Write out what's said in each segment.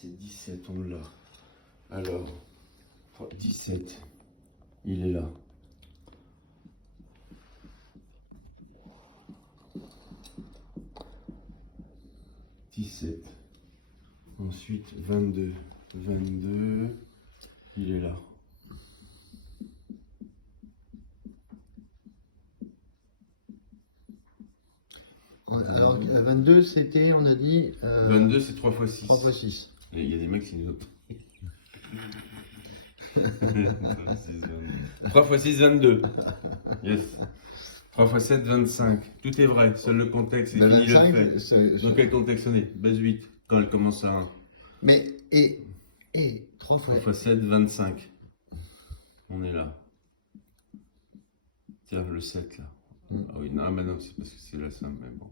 C'est 17, on l'a. Alors, 17, il est là. Ensuite, 22. 22, il est là. Alors, 22, c'était, on a dit... 22, c'est 3 x 6. 3 x 6. Et il y a des mecs qui nous ont... 3 x 6, 22. Yes. 3 x 7, 25. Tout est vrai, seul le contexte est fini le fait. Dans quel contexte on est? Base 8, quand elle commence à 1. Mais, et 3 x 7, 25. On est là. Tiens, le 7 là. Ah oui, non, mais non, c'est parce que c'est la somme, mais bon.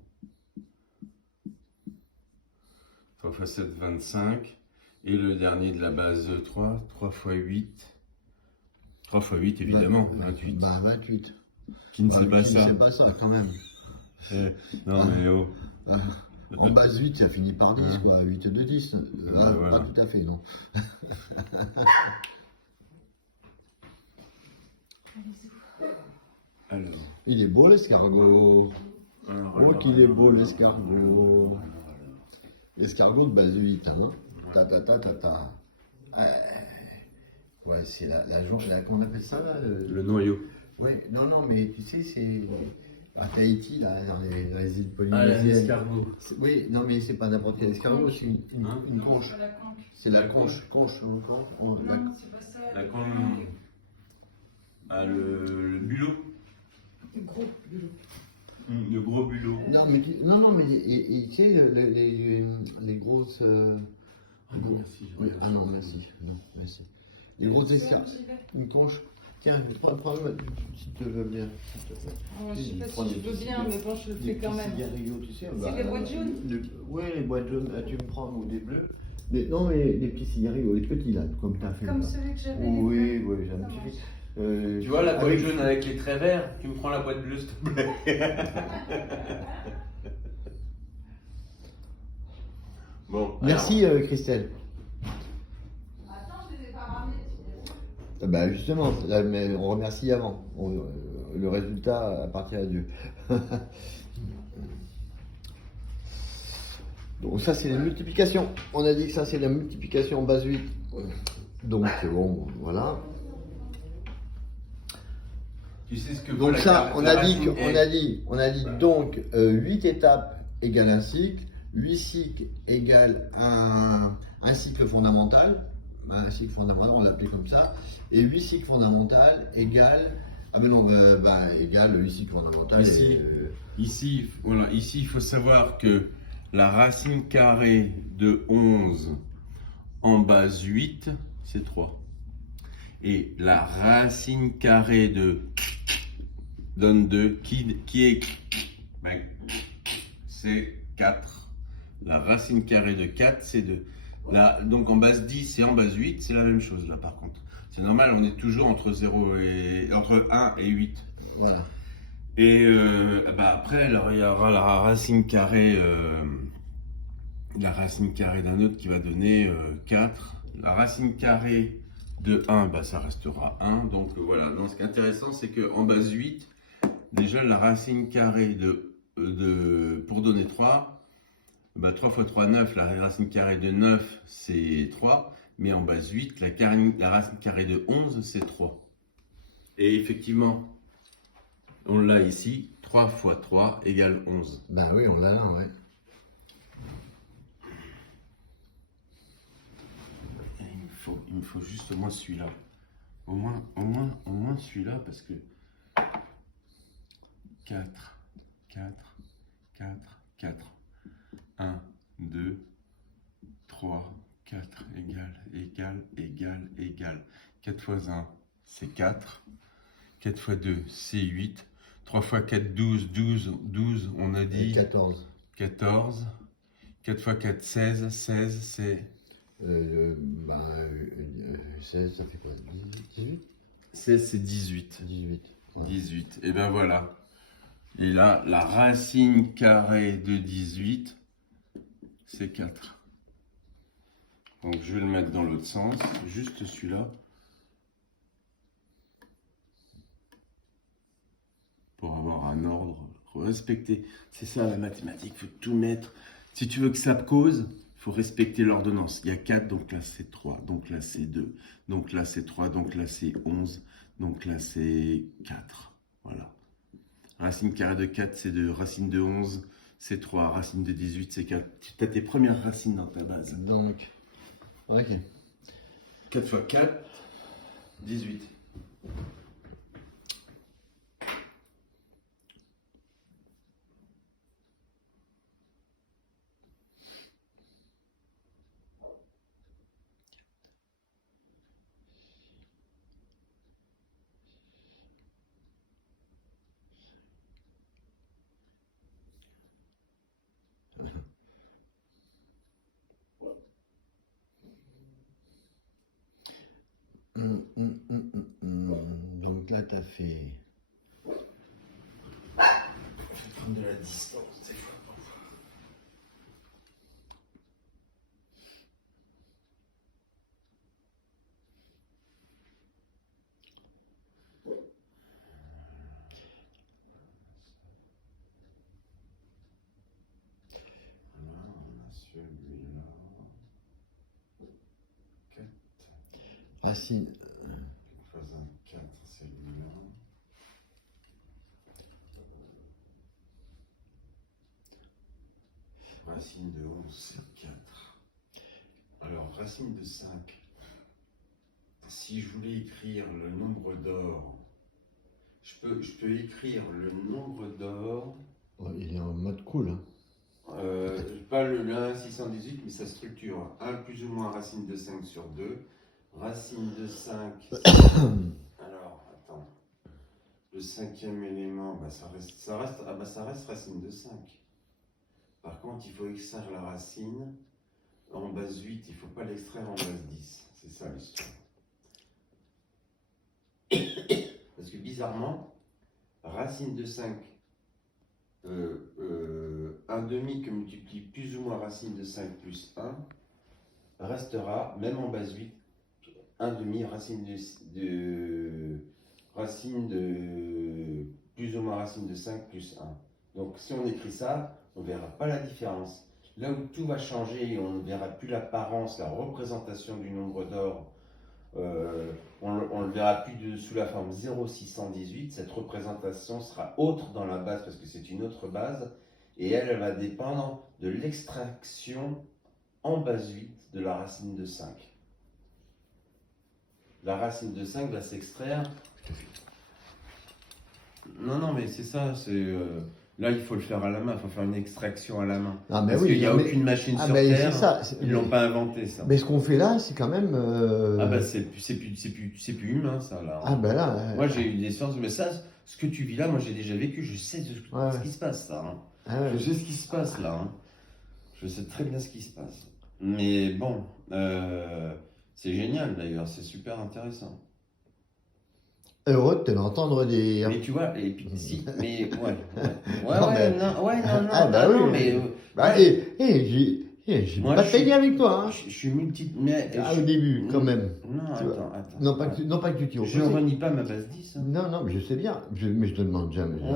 3 x 7, 25. Et le dernier de la base 3, 3 x 8. 3 x 8, évidemment, 28. Bah, 28. Qui ne sait pas ça? Qui ne sait pas ça, quand même. Non, mais oh. En base 8, ça finit par 10, quoi. 8 de 10. Voilà. Pas tout à fait, non. Alors. Il est beau, l'escargot. Oh, qu'il est beau, l'escargot. L'escargot de base 8, hein. Ta. Ouais, c'est comment on appelle ça, là Le noyau. Ouais, non, mais tu sais, c'est... À Tahiti, là, dans les îles Ah, polynésiennes. l'escargot. Oui, non, mais c'est pas n'importe quel escargot, c'est une conche. C'est la conche. Non, c'est pas ça. La conche. Ah, le bulot. Le gros bulot. Le gros bulot. Non, mais tu sais, les grosses... Ah non, merci. Oui, ah non, merci. Non, merci. Les grosses escargots. Une conche. Tiens, prends-le si tu veux bien. Je sais pas si je veux bien, mais bon, je le fais quand même. Tu sais, C'est les boîtes jaunes? Oui, les boîtes jaunes, tu me prends ou des bleus. Non, mais les petits cigarillos, les petits là, comme tu as fait. Comme celui que j'avais. Oui, ça me suffit. Tu vois la boîte jaune avec les traits verts? Tu me prends la boîte bleue, s'il te plaît. Bon. Merci Christelle. Attends, je les ai pas ramenés. Bah justement, là, mais on remercie avant. Le résultat appartient à Dieu. Donc ça c'est la multiplication. On a dit que ça c'est la multiplication en base 8. Donc c'est bon, voilà. Tu sais ce que Donc ça, on a dit donc 8 étapes égale un cycle, 8 cycles égale un cycle fondamental. Un cycle fondamental, on l'appelait comme ça. Et 8 cycles fondamentaux égale... Ah mais non, égale 8 cycles fondamentaux. Ici, voilà, ici, il faut savoir que la racine carrée de 11 en base 8, c'est 3. Et la racine carrée de donne 2, qui est... Ben, c'est 4. La racine carrée de 4, c'est 2. Là, donc en base 10 et en base 8, c'est la même chose là par contre. C'est normal, on est toujours entre 1 et 8. Voilà. Et après, alors, il y aura la racine carrée d'un autre qui va donner 4. La racine carrée de 1, ça restera 1. Donc voilà, donc, ce qui est intéressant, c'est qu'en base 8, déjà la racine carrée pour donner 3, 3 x 3, 9, la racine carrée de 9, c'est 3. Mais en base 8, la racine carrée de 11, c'est 3. Et effectivement, on l'a ici, 3 x 3 égale 11. Ben oui, on l'a là, ouais. Il me faut juste au moins celui-là. Au moins celui-là, parce que 4, 1, 2, 3, 4, égale. 4 x 1, c'est 4. 4 x 2, c'est 8. 3 x 4, 12, on a dit... Et 14. 14. 4 x 4, 16, c'est... 16, ça fait quoi? 18? 16, c'est 18. 18. Ouais. 18. Et ben voilà. Et là, la racine carrée de 18, c'est 4. Donc je vais le mettre dans l'autre sens, juste celui-là. Pour avoir un ordre respecté. C'est ça la mathématique, il faut tout mettre. Si tu veux que ça cause, il faut respecter l'ordonnance. Il y a 4, donc là c'est 3, donc là c'est 2, donc là c'est 3, donc là c'est 11, donc là c'est 4. Voilà. Racine carrée de 4, c'est 2. Racine de 11, c'est 3. Racine de 18, c'est 4. Tu as tes premières racines dans ta base. Donc, ok. 4 fois 4, 18. Donc là, tu as fait. Prendre de la distance, des fois. Là, on a celui-là. 4. Racine. Fois 4, c'est celui-là. Racine de 11, c'est 4. Alors, racine de 5. Si je voulais écrire le nombre d'or, je peux écrire le nombre d'or. Oh, il est en mode cool. Hein. Pas le 1 à 618, mais sa structure. 1 plus ou moins racine de 5 sur 2. Racine de 5. Alors, attends. Le cinquième élément, bah, ça reste racine de 5. Par contre, il faut extraire la racine en base 8. Il ne faut pas l'extraire en base 10. C'est ça l'histoire. Parce que bizarrement, racine de 5, 1 demi que multiplie plus ou moins racine de 5 plus 1, restera, même en base 8, 1 demi racine de plus ou moins racine de 5 plus 1. Donc si on écrit ça, on ne verra pas la différence. Là où tout va changer et on ne verra plus l'apparence, la représentation du nombre d'or, on ne le verra plus sous la forme 0,618. Cette représentation sera autre dans la base parce que c'est une autre base et elle va dépendre de l'extraction en base 8 de la racine de 5. La racine de 5 va s'extraire. Non, mais c'est ça, là, il faut le faire à la main, il faut faire une extraction à la main. Ah, mais parce oui, qu'il n'y a aucune machine sur Terre, ça, ils ne l'ont pas inventé, ça. Mais ce qu'on fait là, c'est quand même. Ah bah c'est plus humain, ça, là. Ah ben là. Moi, j'ai eu des sciences, mais ça, ce que tu vis là, moi, j'ai déjà vécu, je sais ce qui se passe, ça. Hein. Ah ouais. Je sais ce qui se passe, là. Hein. Je sais très bien ce qui se passe. Mais bon, c'est génial, d'ailleurs, c'est super intéressant. Heureux de te l'entendre dire. Mais tu vois, et puis si, mais ouais, Ah bah oui, mais bah, j'ai moi, pas je fait suis- bien avec toi, hein. je suis multi, mais Au début, quand même. Non, Tu vois. attends. Non pas que tu t'y Je opposes. renie pas ma base 10. Hein. Non, mais je sais bien. Mais je te demande jamais. Ouais,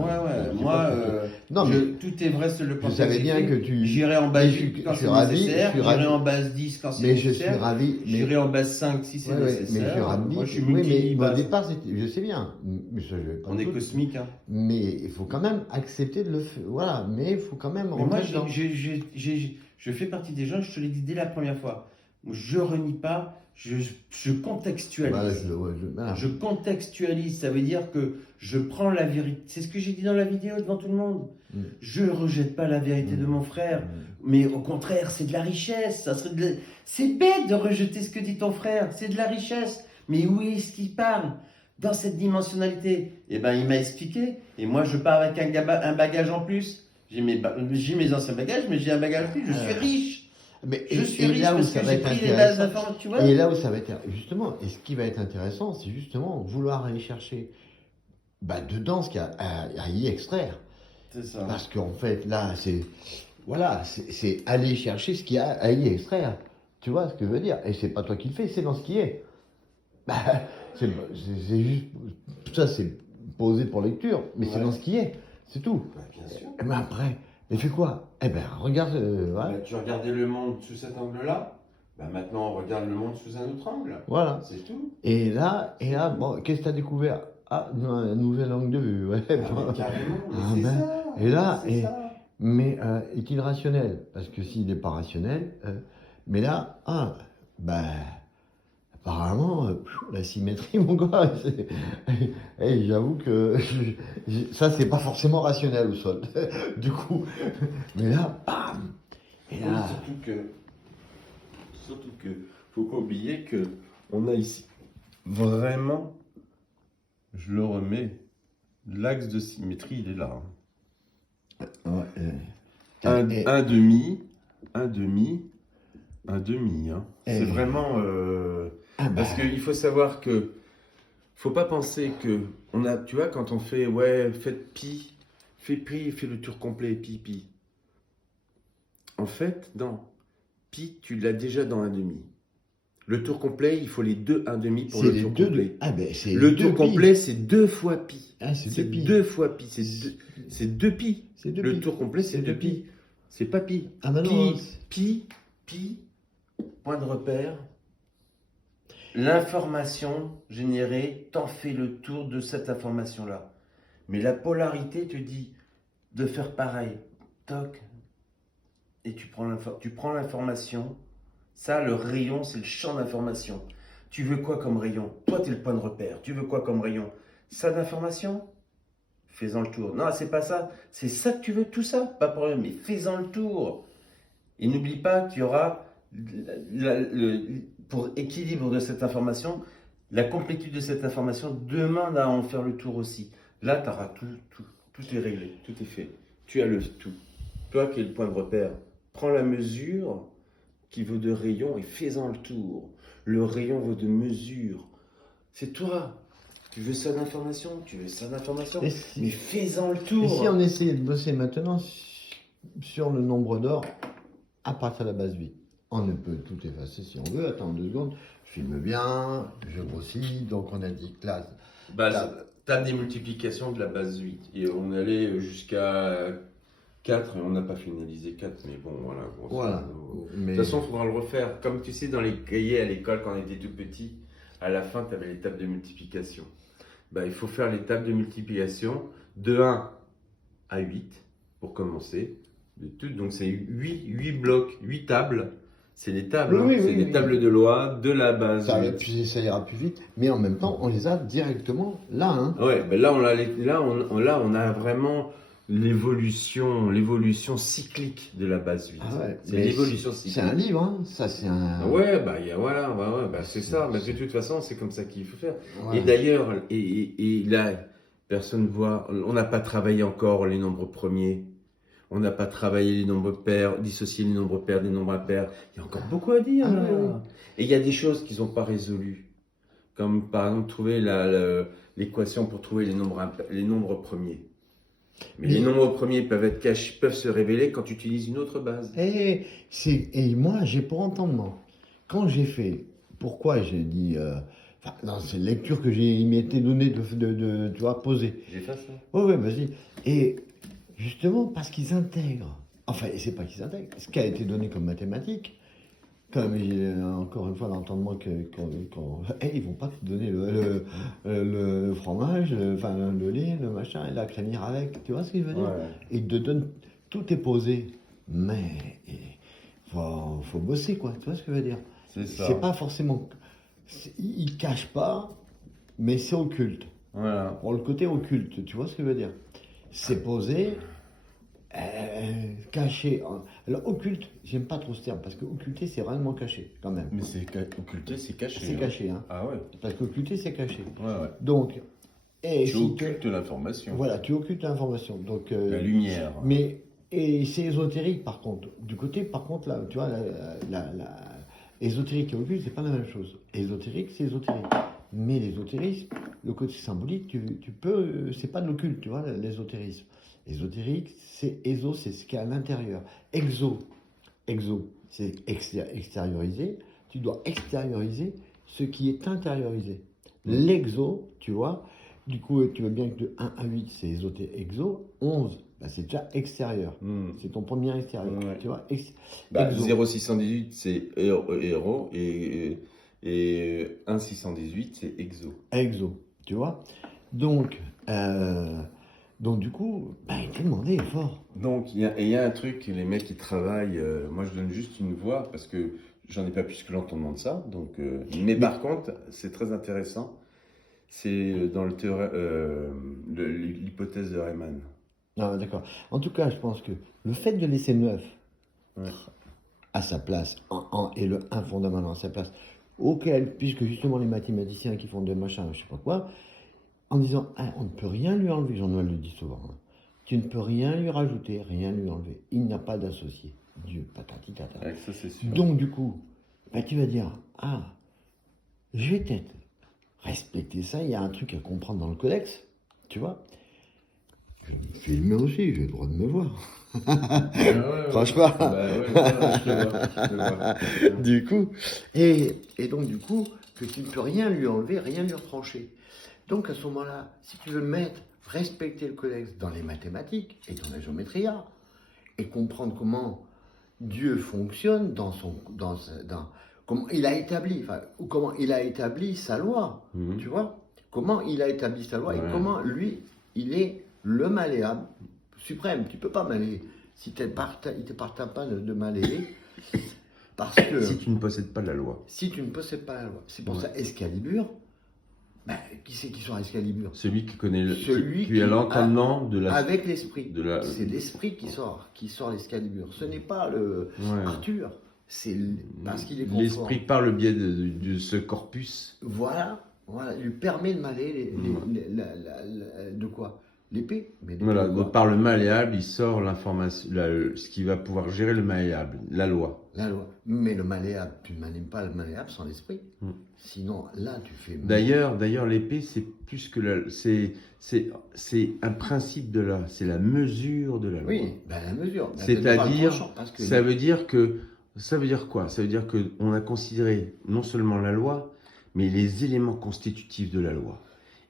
Je sais moi, pas ce que tu- Non, tout est vrai sur le je point. savais bien que tu. J'irai en base Mais 8 quand je suis c'est ravi, nécessaire, je suis ravi. j'irai en base 10 quand c'est Mais je suis nécessaire, ravi. j'irai en base 5 si c'est Ouais, nécessaire. mais je suis ravi. Moi, je suis Oui, mais au multi-base. départ, je sais bien. Mais ça, je vais pas On le est doute. cosmique. Hein. Mais il faut quand même accepter de le faire. Voilà, mais il faut quand même Mais moi, rentrer dedans. je fais partie des gens, je te l'ai dit dès la première fois. Je renie pas, je contextualise. Voilà, Je contextualise, ça veut dire que je prends la vérité. C'est ce que j'ai dit dans la vidéo devant tout le monde. Je ne rejette pas la vérité de mon frère, mais au contraire, c'est de la richesse. C'est bête de rejeter ce que dit ton frère, c'est de la richesse. Mais où est-ce qu'il parle? Dans cette dimensionnalité. Eh ben, il m'a expliqué, et moi, je pars avec un bagage en plus. J'ai mes anciens bagages, mais j'ai un bagage en plus. Je suis riche. Mais Je suis riche parce que j'ai pris les bases d'information, tu vois. Et là où ça va être justement, et ce qui va être intéressant, c'est justement vouloir aller chercher dedans ce qu'il y a à y extraire. C'est ça. Parce qu'en fait, là, c'est aller chercher ce qu'il y a à y extraire. Tu vois ce que je veux dire? Et c'est pas toi qui le fais, c'est dans ce qui est. Bah, c'est juste. Ça, c'est posé pour lecture, mais c'est dans ce qui est. C'est tout. Bah, bien sûr. Mais après, mais fais quoi? Eh ben, regarde. Voilà. Bah, tu regardais le monde sous cet angle-là. Bah, maintenant, on regarde le monde sous un autre angle. Voilà. C'est tout. Et là, bon, qu'est-ce que tu as découvert? Ah, un nouvel angle de vue. Ouais. Ah, mais carrément, mais Ah, c'est ben, ça. et là, c'est ça. mais est-il rationnel? Parce que s'il n'est pas rationnel, mais là, ben, apparemment, la symétrie, mon gars, j'avoue que ça, c'est pas forcément rationnel au sol. Du coup, mais là, bam! Et Oui, là, surtout que, faut pas oublier que on a ici vraiment, je le remets, l'axe de symétrie, il est là. ouais, Un demi, un demi, un demi. Hein. C'est Et- vraiment. Parce qu'il faut savoir que. Faut pas penser que. Tu vois, quand on fait. Ouais, faites pi. Fais pi, fais le tour complet, pi. En fait, non. Pi, tu l'as déjà dans un demi. Le tour complet, il faut les deux un demi pour c'est le les tour deux. complet. Ben, c'est Le les tour deux pi. complet, c'est 2 fois pi. Ah, c'est C'est deux pi. 2 fois pi. C'est 2 pi. C'est deux Le pi. tour complet, c'est C'est 2 deux pi. pi. C'est pas pi. Ah, ben non, hein. Pi, point de repère. L'information générée, t'en fais le tour de cette information-là. Mais la polarité te dit de faire pareil. Toc. Et tu prends l'information. Ça, le rayon, c'est le champ d'information. Tu veux quoi comme rayon? Toi, tu es le point de repère. Tu veux quoi comme rayon? Ça d'information? Fais-en le tour. Non, c'est pas ça. C'est ça que tu veux, tout ça. Pas de problème, mais fais-en le tour. Et n'oublie pas qu'il y aura, pour équilibre de cette information, la complétude de cette information demande à en faire le tour aussi. Là, tu auras tout est réglé, tout est fait. Tu as le tout. Toi qui es le point de repère, prends la mesure qui vaut de rayon et fais-en le tour. Le rayon vaut de mesure. C'est toi. Tu veux ça d'information? Tu veux ça d'information? Et si- Mais fais-en le Et tour. si on essayait de bosser maintenant sur le nombre d'or à partir de la base 8? On ne peut tout effacer si on veut. Attends 2 secondes. Je filme bien, je grossis. Donc on a dit classe. Table des multiplications de la base 8. Et on allait jusqu'à 4 et on n'a pas finalisé 4. Mais bon, voilà. Voilà. Mais... De toute façon, il faudra le refaire. Comme tu sais, dans les cahiers à l'école, quand on était tout petit, à la fin, tu avais les tables de multiplication. Il faut faire les tables de multiplication de 1 à 8 pour commencer. Donc c'est 8 blocs, 8 tables. C'est des tables, Oui, c'est des tables de loi de la base. ça ira plus vite, mais en même temps, on les a directement là. Hein. Ouais, là, on a vraiment l'évolution cyclique de la base 8. Ah ouais, C'est mais l'évolution cyclique. C'est un livre, hein. Ça c'est un. Ouais, c'est ça. Mais de toute façon, c'est comme ça qu'il faut faire. Ouais. Et d'ailleurs, et là, personne voit, on n'a pas travaillé encore les nombres premiers. On n'a pas travaillé les nombres pairs, dissocier les nombres pairs des nombres impairs. Il y a encore beaucoup à dire. Ah là. ouais. Et il y a des choses qu'ils n'ont pas résolues. Comme par exemple trouver l'équation pour trouver les nombres premiers. Mais les nombres premiers peuvent être cachés, peuvent se révéler quand tu utilises une autre base. Et moi, j'ai pour entendement. Quand j'ai fait, pourquoi j'ai dit, dans ces lectures que j'ai m'était donné tu vois, poser. J'ai fait ça. Oui, vas-y. Et justement, parce qu'ils intègrent, enfin, c'est pas qu'ils intègrent, ce qui a été donné comme mathématiques, comme encore une fois l'entendement ils vont pas te donner le fromage, le lait, le machin, et la crémière avec, tu vois ce que je veux dire? Ouais. Ils te donnent, tout est posé, mais faut bosser, quoi, tu vois ce que je veux dire? C'est ça. C'est pas forcément, ils cachent pas, mais c'est occulte. Voilà. Pour le côté occulte, tu vois ce que je veux dire? C'est posé, caché. Alors occulte, j'aime pas trop ce terme, parce que occulter c'est réellement caché, quand même. Mais occulté, c'est caché. C'est caché, hein. Ah ouais. Parce qu'occulter c'est caché. Ouais. Donc, Tu occultes l'information. Voilà, tu occultes l'information. Donc, La lumière. Mais, et c'est ésotérique par contre. Du côté, par contre, là, tu vois, ésotérique et occulte, c'est pas la même chose. Ésotérique, c'est ésotérique. Mais l'ésotérisme, le côté symbolique, tu peux, c'est pas de l'occulte, tu vois, l'ésotérisme. Ésotérique, c'est c'est ce qui est à l'intérieur. Exo, c'est extérioriser. Tu dois extérioriser ce qui est intériorisé. L'exo, tu vois, du coup, tu vois bien que de 1 à 8, c'est exo. 11, bah, c'est déjà extérieur. C'est ton premier extérieur. Ouais. Tu vois, Bah, exo. 0,618, c'est héros et 1,618, c'est exo. Exo, tu vois. Donc, du coup, bah, il t'a demandé fort. Donc, il y a un truc, les mecs qui travaillent, moi je donne juste une voix parce que j'en ai pas plus que l'entendement de ça. Donc, mais par contre, c'est très intéressant. C'est dans le l'hypothèse de Riemann. Ah, d'accord. En tout cas, je pense que le fait de laisser 9 Ouais. à sa place, et le 1 fondamental à sa place, auquel, puisque justement les mathématiciens qui font des machins, je sais pas quoi, en disant, ah, on ne peut rien lui enlever, Jean-Noël le dit souvent, hein. Tu ne peux rien lui rajouter, rien lui enlever. Il n'a pas d'associé. Dieu, patati tata. Avec ça, c'est sûr. Donc, du coup, bah, tu vas dire, ah, je vais peut-être respecter ça, il y a un truc à comprendre dans le codex, tu vois. Je vais me filmer aussi, j'ai le droit de me voir. Crache pas. Bah ouais, je te vois. Du coup, et donc du coup, que tu ne peux rien lui enlever, rien lui retrancher. Donc à ce moment-là, si tu veux respecter le codex dans les mathématiques et dans la géométrie et comprendre comment Dieu fonctionne comment il a établi, ou comment il a établi sa loi, tu vois, comment il a établi sa loi et comment lui, il est le malléable suprême. Tu peux pas malayer. Si il ne t'appartient pas de malayer, parce que si tu ne possèdes pas la loi. Si tu ne possèdes pas la loi. C'est pour ça Excalibur, ben, qui c'est qui sort Excalibur? Celui qui connaît Celui qui a l'entendement de la. Avec l'esprit. La... C'est l'esprit qui sort l'Excalibur. Ce n'est pas le Arthur. C'est parce qu'il est conforme. L'esprit par le biais de ce corpus. Voilà. Il lui permet de malayer de quoi? L'épée. Voilà, donc par le malléable, il sort l'information, ce qui va pouvoir gérer le malléable, la loi. La loi. Mais le malléable, tu ne manies pas le malléable sans l'esprit. Sinon, là, tu fais. D'ailleurs, l'épée, c'est plus que c'est un principe de la, c'est la mesure de la loi. Oui, ben la mesure. C'est-à-dire, ça veut dire quoi? Ça veut dire que on a considéré non seulement la loi, mais les éléments constitutifs de la loi,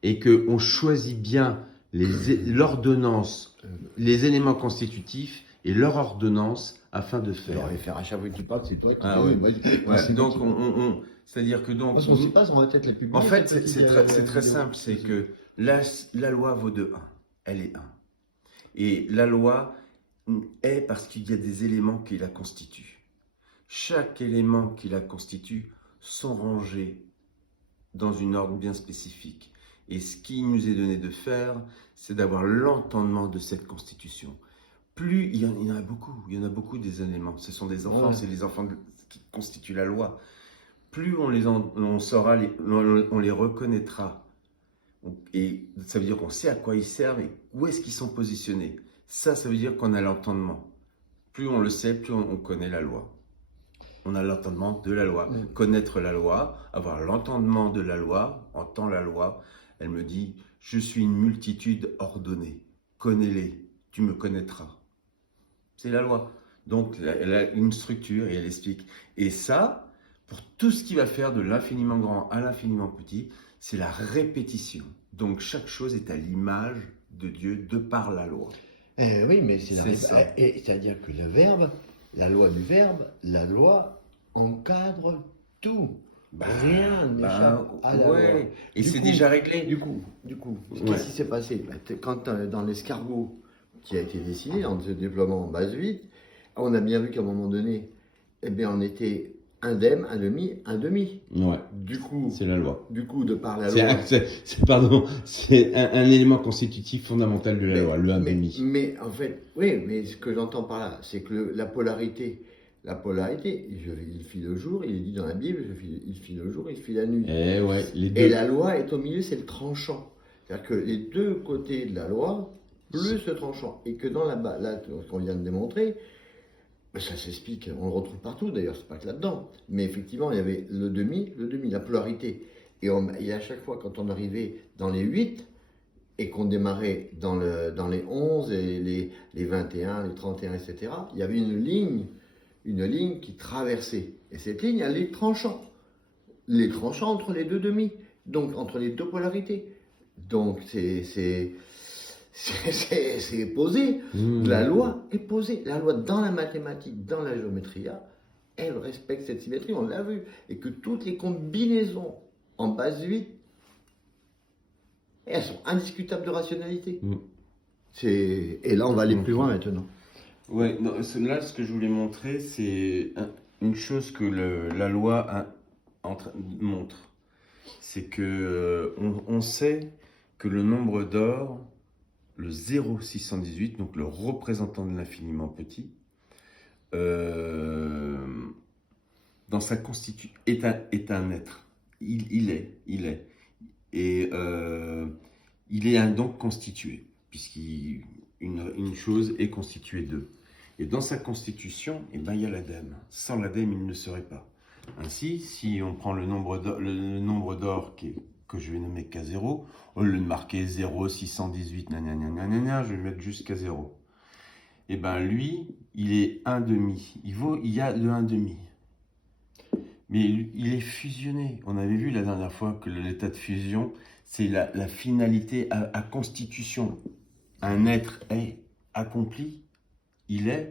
et que on choisit bien l'ordonnance, les éléments constitutifs et leur ordonnance afin de faire. Alors, faire à chaque fois que tu parles, c'est toi qui. Ah ouais. Donc, c'est-à-dire que donc. Parce qu'on ne sait pas, on va peut-être la publier. En fait, c'est très simple, c'est que la loi vaut de 1, elle est 1. Et la loi est parce qu'il y a des éléments qui la constituent. Chaque élément qui la constitue sont rangés dans une ordre bien spécifique. Et ce qui nous est donné de faire, c'est d'avoir l'entendement de cette constitution. Plus, il y en a beaucoup des éléments. Ce sont des enfants, c'est les enfants qui constituent la loi. Plus on saura, on les reconnaîtra. Et ça veut dire qu'on sait à quoi ils servent et où est-ce qu'ils sont positionnés. Ça veut dire qu'on a l'entendement. Plus on le sait, plus on connaît la loi. On a l'entendement de la loi. Connaître la loi, avoir l'entendement de la loi, entend la loi. Elle me dit, je suis une multitude ordonnée. Connais-les, tu me connaîtras. C'est la loi. Donc, elle a une structure et elle explique. Et ça, pour tout ce qui va faire de l'infiniment grand à l'infiniment petit, c'est la répétition. Donc, chaque chose est à l'image de Dieu de par la loi. Oui, mais c'est ça. C'est-à-dire que le verbe, la loi du verbe, la loi encadre tout. Rien n'échappe à la loi. Et c'est déjà réglé. Du coup, qu'est-ce qui s'est passé? Quand dans l'escargot qui a été dessiné, en ce déploiement en base 8, on a bien vu qu'à un moment donné, on était indemne, un demi. Ouais. Du coup, c'est la loi. Du coup, de par la loi. C'est un élément constitutif fondamental de la loi, le 1 demi. Mais en fait, oui, mais ce que j'entends par là, c'est que la polarité, il fit le jour, il est dit dans la Bible, il fit le jour, il fit la nuit. Et la loi est au milieu, c'est le tranchant. C'est-à-dire que les deux côtés de la loi, plus le tranchant. Et que dans ce qu'on vient de démontrer, ça s'explique, on le retrouve partout d'ailleurs, c'est pas que là-dedans. Mais effectivement, il y avait le demi, la polarité. Et à chaque fois, quand on arrivait dans les 8, et qu'on démarrait dans les 11 et les 21, les 31, etc., il y avait une ligne une ligne qui traversait. Et cette ligne, elle est tranchant. Les tranchants entre les deux demi, donc entre les deux polarités. Donc c'est posé. La loi est posée. La loi dans la mathématique, dans la géométrie, elle respecte cette symétrie, on l'a vu. Et que toutes les combinaisons en base 8, elles sont indiscutables de rationalité. Et là, on va aller plus loin maintenant. Ouais, non, là, ce que je voulais montrer, c'est une chose que la loi montre. C'est que on sait que le nombre d'or, le 0,618, donc le représentant de l'infiniment petit, dans sa constitution, est un être. Il est. Et il est donc constitué, puisqu'une chose est constituée d'eux. Et dans sa constitution, il y a l'adème. Sans l'adème, il ne serait pas. Ainsi, si on prend le nombre d'or que je vais nommer K0, au lieu de marquer 0,618, je vais mettre juste K0. Et lui, il est 1,5. Il y a le 1,5. Mais il est fusionné. On avait vu la dernière fois que l'état de fusion, c'est la finalité à constitution. Un être est accompli.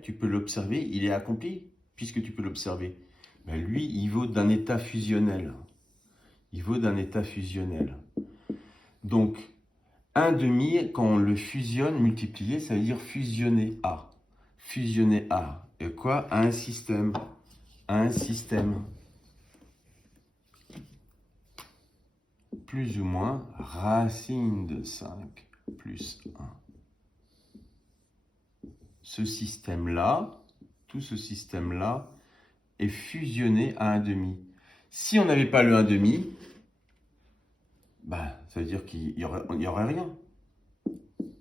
Tu peux l'observer, il est accompli, puisque tu peux l'observer. Lui, il vaut d'un état fusionnel. Donc, 1,5, quand on le fusionne, multiplier, ça veut dire fusionner A. Fusionner A. Et quoi? À un système. Plus ou moins racine de 5 plus 1. Ce système-là, tout ce système-là, est fusionné à 1,5. Si on n'avait pas le 1,5, ça veut dire qu'il n'y aurait rien.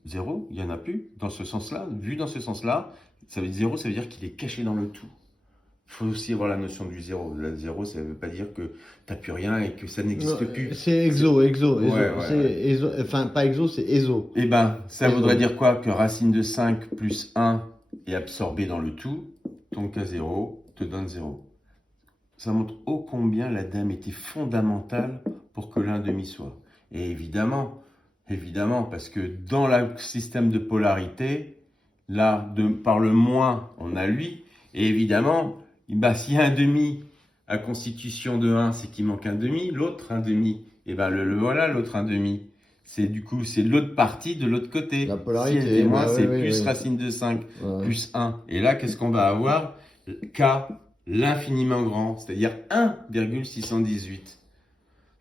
Zéro, il n'y en a plus. Dans ce sens-là, vu dans ce sens-là, ça veut dire zéro, ça veut dire qu'il est caché dans le tout. Il faut aussi avoir la notion du zéro. Le zéro, ça ne veut pas dire que tu n'as plus rien et que ça n'existe plus. C'est exo. Ouais. Enfin, pas exo, c'est ESO. Ça voudrait dire quoi? Que racine de 5 plus 1 est absorbée dans le tout. Ton K0 te donne 0. Ça montre ô combien l'adème était fondamentale pour que l'1,5 soit. Et évidemment, parce que dans le système de polarité, là, par le moins, on a lui. Et évidemment, s'il y a 1,5 à constitution de 1, c'est qu'il manque 1,5. L'autre 1,5, le voilà, l'autre 1,5. C'est l'autre partie de l'autre côté. La polarité. Si moi, c'est plus racine de 5 plus 1. Et là, qu'est-ce qu'on va avoir? K, l'infiniment grand, c'est-à-dire 1,618.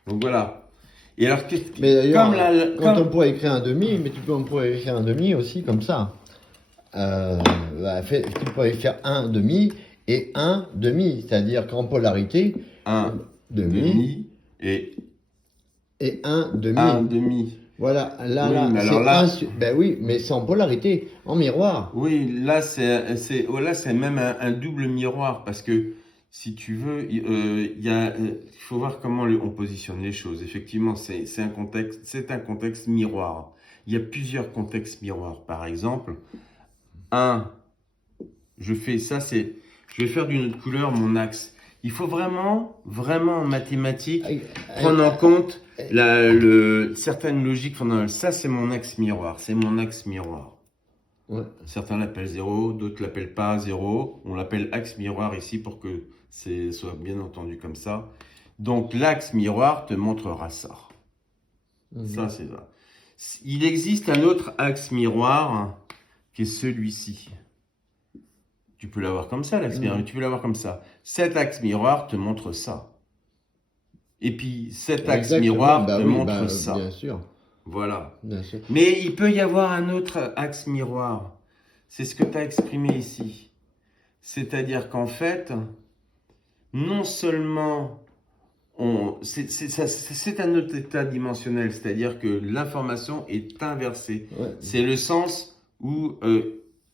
Donc voilà. Et alors, mais d'ailleurs, on pourrait écrire 1,5, mais on pourrait écrire 1,5 aussi comme ça. Tu pourrais faire 1,5 et 1,5, c'est-à-dire qu'en polarité, 1,5 et 1,5. 1,5. Voilà, mais c'est en polarité, en miroir. Oui, là c'est même un double miroir, parce que si tu veux, il faut voir comment on positionne les choses. Effectivement, c'est un contexte miroir. Il y a plusieurs contextes miroirs. Par exemple, je vais faire d'une autre couleur mon axe. Il faut vraiment en mathématiques prendre en compte certaines logiques fondamentales. Ça, c'est mon axe miroir. Ouais. Certains l'appellent 0, d'autres l'appellent pas 0. On l'appelle axe miroir ici pour que soit bien entendu comme ça. Donc, l'axe miroir te montrera ça. Ça, c'est ça. Il existe un autre axe miroir qui est celui-ci. Tu peux l'avoir comme ça, l'axe miroir, mais tu peux l'avoir comme ça. Cet axe miroir te montre ça. Et puis, cet axe miroir te montre ça. Bien sûr. Voilà. Bien sûr. Mais il peut y avoir un autre axe miroir. C'est ce que tu as exprimé ici. C'est-à-dire qu'en fait, non seulement c'est un autre état dimensionnel, c'est-à-dire que l'information est inversée. Ouais. C'est le sens où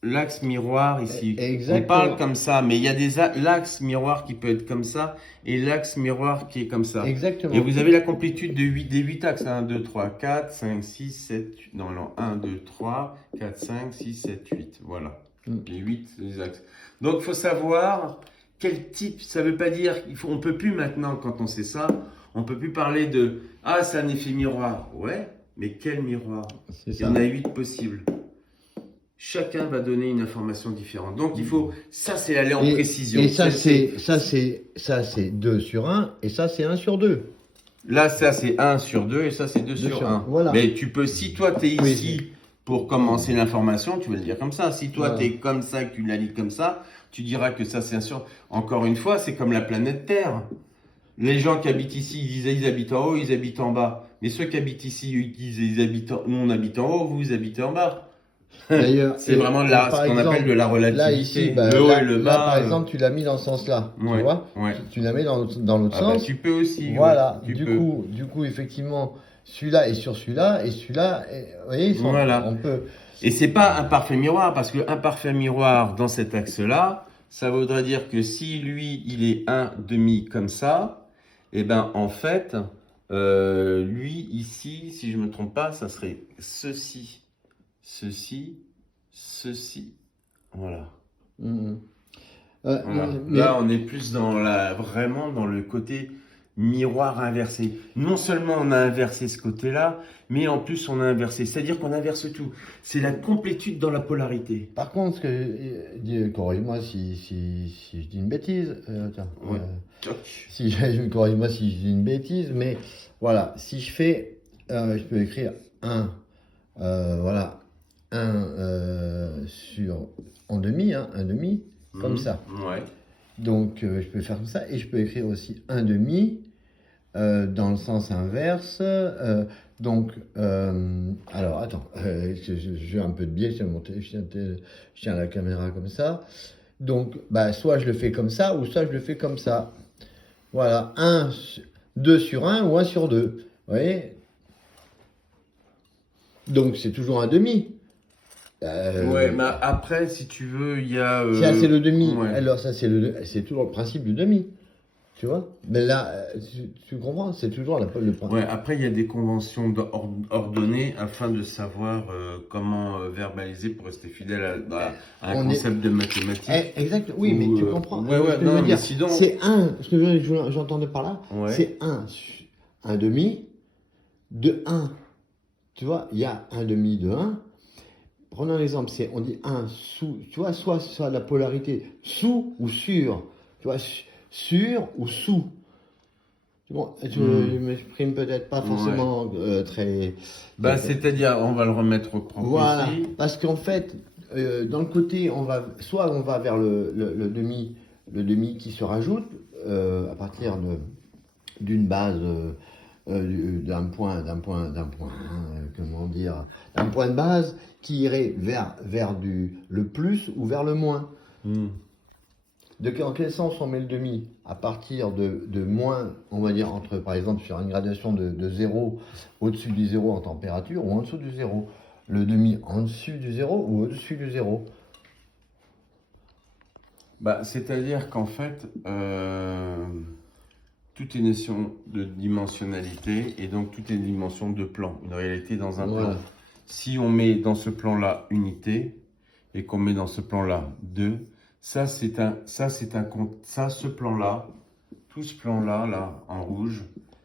l'axe miroir ici, on parle comme ça, mais il y a l'axe miroir qui peut être comme ça et l'axe miroir qui est comme ça. Exactement. Et vous avez la complétude des 8 axes, 1, 2, 3, 4, 5, 6, 7, 8. Non, 1, 2, 3, 4, 5, 6, 7, 8. Voilà. Les 8, c'est les axes. Donc, il faut savoir quel type, ça ne veut pas dire, on ne peut plus maintenant, quand on sait ça, on ne peut plus parler de « Ah, c'est un effet miroir ». Ouais, mais quel miroir? Il y en a 8 possibles. Chacun va donner une information différente. Donc, il faut, ça c'est aller en précision. Et ça c'est 2 sur 1, et ça c'est 1 sur 2. Là, ça c'est 1 sur 2, et ça c'est 2 sur 1. Voilà. Mais tu peux, si toi tu es ici pour commencer l'information, tu vas le dire comme ça. Si toi tu es comme ça, que tu la lis comme ça, tu diras que ça c'est 1 sur... Encore une fois, c'est comme la planète Terre. Les gens qui habitent ici, ils disent ils habitent en haut, ils habitent en bas. Mais ceux qui habitent ici, ils disent nous on habite en haut, vous habitez en bas. D'ailleurs, c'est vraiment ce qu'on appelle de la relativité. Là, ici, le haut et le bas. Là, par exemple, tu l'as mis dans ce sens-là. Tu vois tu l'as mis dans l'autre sens. Bah, tu peux aussi. Voilà. Ouais, du coup, effectivement, celui-là est sur celui-là et celui-là, vous voyez, on peut. Et c'est pas un parfait miroir, parce qu'un parfait miroir dans cet axe-là, ça voudrait dire que si lui, il est un demi comme ça, et ben en fait, lui ici, si je me trompe pas, ça serait ceci. Ceci, ceci, voilà. Voilà. Là, on est plus vraiment dans le côté miroir inversé. Non seulement on a inversé ce côté-là, mais en plus on a inversé. C'est-à-dire qu'on inverse tout. C'est la complétude dans la polarité. Par contre, corrige-moi si je dis une bêtise. Corrige-moi si je dis une bêtise, mais voilà, si je fais, je peux écrire 1, voilà. 1 en demi, un demi, comme ça. Ouais. Donc, je peux faire comme ça. Et je peux écrire aussi un demi dans le sens inverse. Alors, attends, j'ai un peu de biais, je tiens la caméra comme ça. Donc, soit je le fais comme ça, ou soit je le fais comme ça. Voilà, 2 sur 1 ou 1 sur 2. Vous voyez? Donc, c'est toujours un demi. Ouais, mais après, si tu veux, il y a... Ça, c'est le demi. Ouais. Alors, ça, c'est toujours le principe du demi. Tu vois? Mais là, tu comprends? C'est toujours le principe. Ouais, après, il y a des conventions ordonnées afin de savoir comment verbaliser pour rester fidèle à un concept de mathématiques. Exact, oui, mais tu comprends. Non, mais sinon... C'est ce que j'entendais par là, c'est un demi de 1. Tu vois, il y a un demi de 1. Prenons l'exemple, on dit 1 sous, tu vois, soit la polarité sous ou sur, tu vois, sur ou sous. Bon, je m'exprime peut-être pas forcément très... c'est-à-dire, on va le remettre au propre. Voilà, ici. Parce qu'en fait, dans le côté, on va vers le demi qui se rajoute à partir d'une base... d'un point de base qui irait vers le plus ou vers le moins. En quel sens on met le demi? À partir de moins, on va dire, par exemple, sur une gradation de 0, au-dessus du 0 en température, ou en dessous du 0. Le demi en dessus du 0 ou au-dessus du 0. C'est-à-dire qu'en fait... tout est une notion de dimensionnalité et donc tout est une dimension de plan, une réalité dans un plan. Si on met dans ce plan-là unité et qu'on met dans ce plan-là 2, ce plan-là, tout ce plan-là, là, en rouge,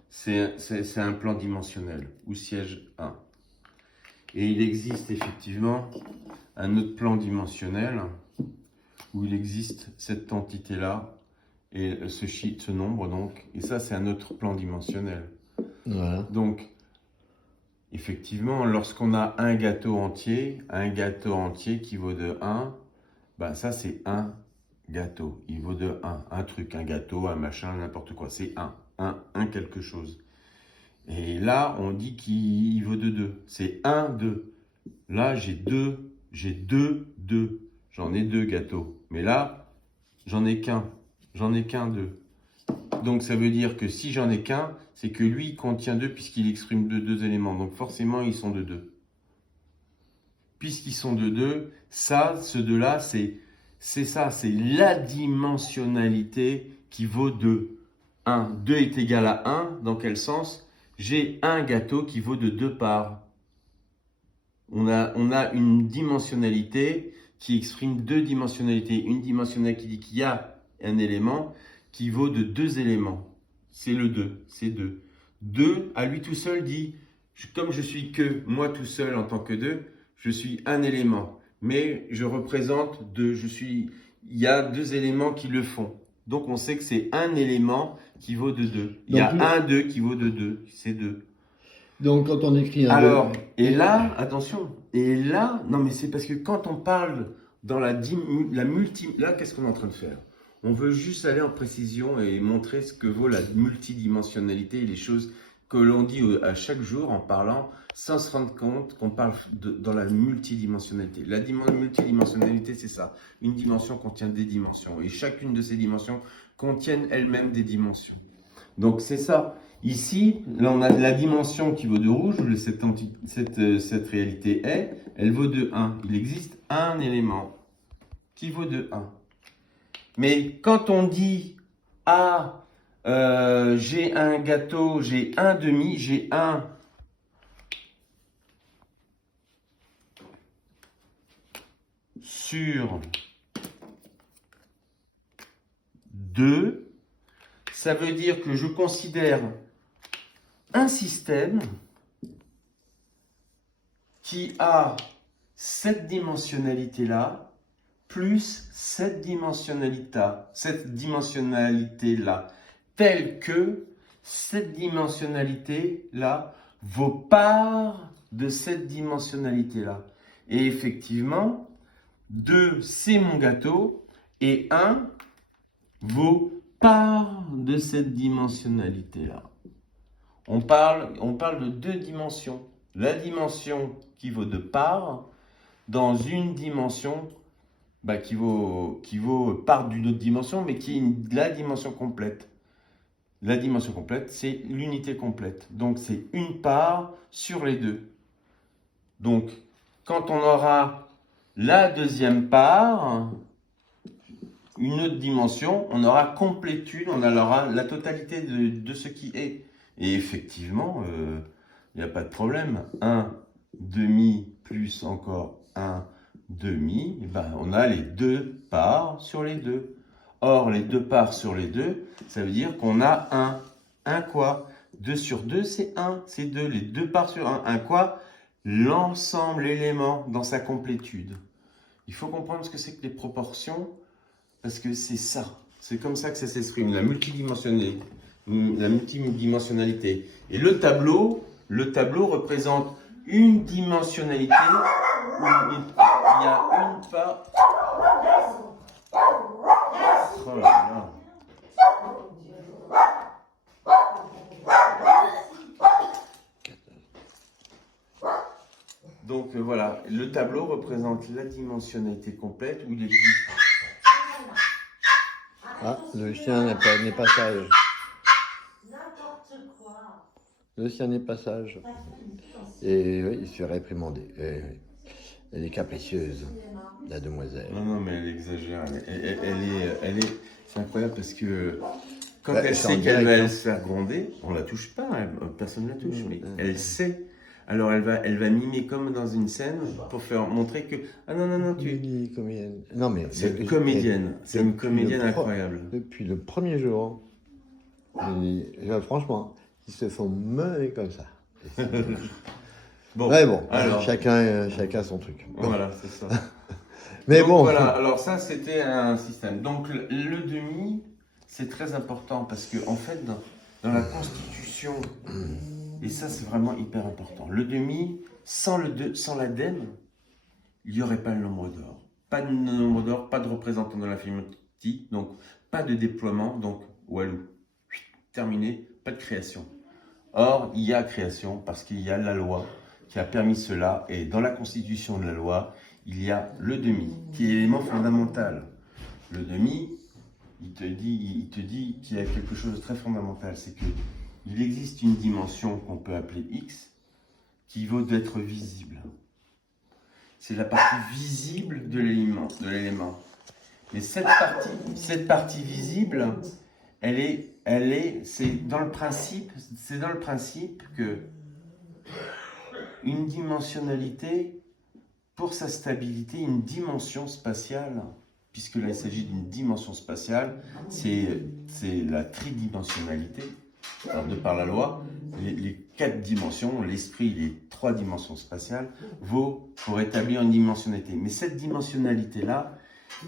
c'est un plan dimensionnel où siège 1. Et il existe effectivement un autre plan dimensionnel où il existe cette entité-là, et ce nombre, donc, et ça, c'est un autre plan dimensionnel. Voilà. Donc, effectivement, lorsqu'on a un gâteau entier qui vaut de 1, ça, c'est un gâteau. Il vaut de 1. Un truc, un gâteau, un machin, n'importe quoi. C'est un quelque chose. Et là, on dit qu'il vaut de 2. C'est 1, 2. Là, j'ai 2. J'en ai 2 gâteaux. Mais là, j'en ai qu'un. J'en ai qu'un 2. Donc ça veut dire que si j'en ai qu'un, c'est que lui il contient 2 puisqu'il exprime 2 éléments. Donc forcément ils sont de 2. Puisqu'ils sont de 2, ce 2-là, c'est la dimensionnalité qui vaut 2. 1. 2 est égal à 1. Dans quel sens? J'ai un gâteau qui vaut de 2 parts. On a une dimensionnalité qui exprime deux dimensionnalités. Une dimensionnalité qui dit qu'il y a un élément qui vaut de deux éléments. C'est le 2, c'est 2. 2, à lui tout seul, dit, comme je suis que moi tout seul en tant que 2, je suis un élément. Mais je représente 2, il y a deux éléments qui le font. Donc on sait que c'est un élément qui vaut de 2. Il y a un 2 qui vaut de 2, c'est 2. Donc quand on écrit un Alors, 2... et là, attention, et là, non mais c'est parce que quand on parle dans la multi... Là, qu'est-ce qu'on est en train de faire? On veut juste aller en précision et montrer ce que vaut la multidimensionnalité et les choses que l'on dit à chaque jour en parlant sans se rendre compte qu'on parle dans la multidimensionnalité. La multidimensionnalité, c'est ça. Une dimension contient des dimensions et chacune de ces dimensions contiennent elles-mêmes des dimensions. Donc c'est ça. Ici, là on a la dimension qui vaut de rouge, cette réalité est, elle vaut de 1. Il existe un élément qui vaut de 1. Mais quand on dit « Ah, j'ai un gâteau, j'ai un demi, j'ai un sur 2 », ça veut dire que je considère un système qui a cette dimensionnalité-là, plus cette dimensionnalité-là, telle que cette dimensionnalité-là vaut part de cette dimensionnalité-là. Et effectivement, 2, c'est mon gâteau, et 1 vaut part de cette dimensionnalité-là. On parle de deux dimensions. La dimension qui vaut de part dans une dimension qui vaut part d'une autre dimension, mais qui est la dimension complète. La dimension complète, c'est l'unité complète. Donc, c'est une part sur les deux. Donc, quand on aura la deuxième part, une autre dimension, on aura complétude, on aura la totalité de ce qui est. Et effectivement, il n'y a pas de problème. 1 demi plus encore 1 demi, on a les deux parts sur les deux. Or, les deux parts sur les deux, ça veut dire qu'on a 1. 1 quoi? 2 sur 2, c'est 1, c'est 2. Les deux parts sur 1. 1 quoi? L'ensemble élément dans sa complétude. Il faut comprendre ce que c'est que les proportions, parce que c'est ça. C'est comme ça que ça s'exprime, la multidimensionnalité. Et le tableau représente une dimensionnalité où il y a une part. Oh là là. Donc voilà, le tableau représente la dimensionnalité complète où il existe. Ah, le chien n'est pas sage. Le sien n'est pas sage. Et oui, il se fait réprimander. Elle est capricieuse, la demoiselle. Non, mais elle exagère. C'est incroyable parce que quand elle sait qu'elle va se faire gronder, on la touche pas, personne ne la touche, mais elle sait. Alors elle va mimer comme dans une scène pour montrer que tu comédienne. Non mais c'est une comédienne, c'est une comédienne incroyable. Depuis le premier jour, franchement, ils se font mener comme ça. Bon, ouais, bon, alors, chacun son truc. Voilà, c'est ça. Mais donc, bon. Voilà, alors ça c'était un système. Donc le demi, c'est très important parce que en fait dans la constitution, et ça c'est vraiment hyper important. Le demi, sans l'adème, il n'y aurait pas le nombre d'or. Pas de nombre d'or, pas de représentant dans l'infinity, donc pas de déploiement, donc walou, terminé, pas de création. Or, il y a création parce qu'il y a la loi qui a permis cela, et dans la constitution de la loi, il y a le demi, qui est l'élément fondamental. Le demi, il te dit qu'il y a quelque chose de très fondamental, c'est qu'il existe une dimension qu'on peut appeler X, qui vaut d'être visible. C'est la partie visible de l'élément. Mais cette partie visible, c'est dans le principe que une dimensionnalité pour sa stabilité une dimension spatiale, puisque là il s'agit d'une dimension spatiale, c'est la tridimensionnalité, alors, de par la loi, les 4 dimensions, l'esprit, les 3 dimensions spatiales, vaut pour établir une dimensionnalité. Mais cette dimensionnalité-là,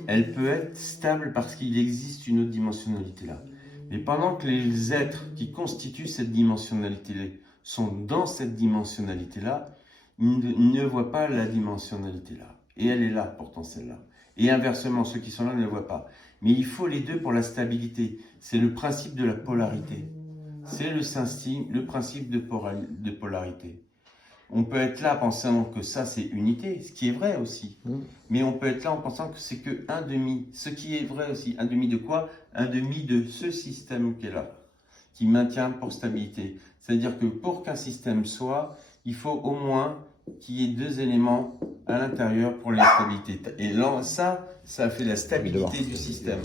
elle peut être stable parce qu'il existe une autre dimensionnalité là. Mais pendant que les êtres qui constituent cette dimensionnalité sont dans cette dimensionnalité-là, ils ne voient pas la dimensionnalité-là. Et elle est là, pourtant, celle-là. Et inversement, ceux qui sont là ne la voient pas. Mais il faut les deux pour la stabilité. C'est le principe de la polarité. C'est le principe de polarité. On peut être là pensant que ça, c'est unité, ce qui est vrai aussi. Mais on peut être là en pensant que c'est que un demi. Ce qui est vrai aussi. Un demi de quoi? Un demi de ce système qui est là, qui maintient pour stabilité. C'est-à-dire que pour qu'un système soit, il faut au moins qu'il y ait 2 éléments à l'intérieur pour la stabilité. Et là, ça fait la stabilité du système.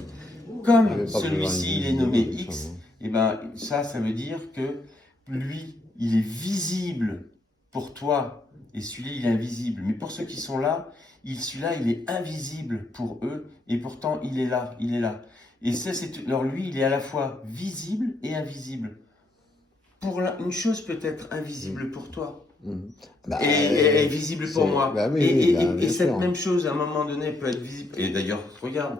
Comme celui-ci, il est nommé X, et ben ça veut dire que lui, il est visible pour toi, et celui-là, il est invisible. Mais pour ceux qui sont là, celui-là, il est invisible pour eux, et pourtant, il est là, il est là. Et alors lui, il est à la fois visible et invisible. Une chose peut être invisible pour toi, et visible pour moi. Bah oui, et cette sûr. même chose, à un moment donné, peut être visible. Et d'ailleurs, regarde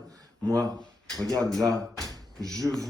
là, je vois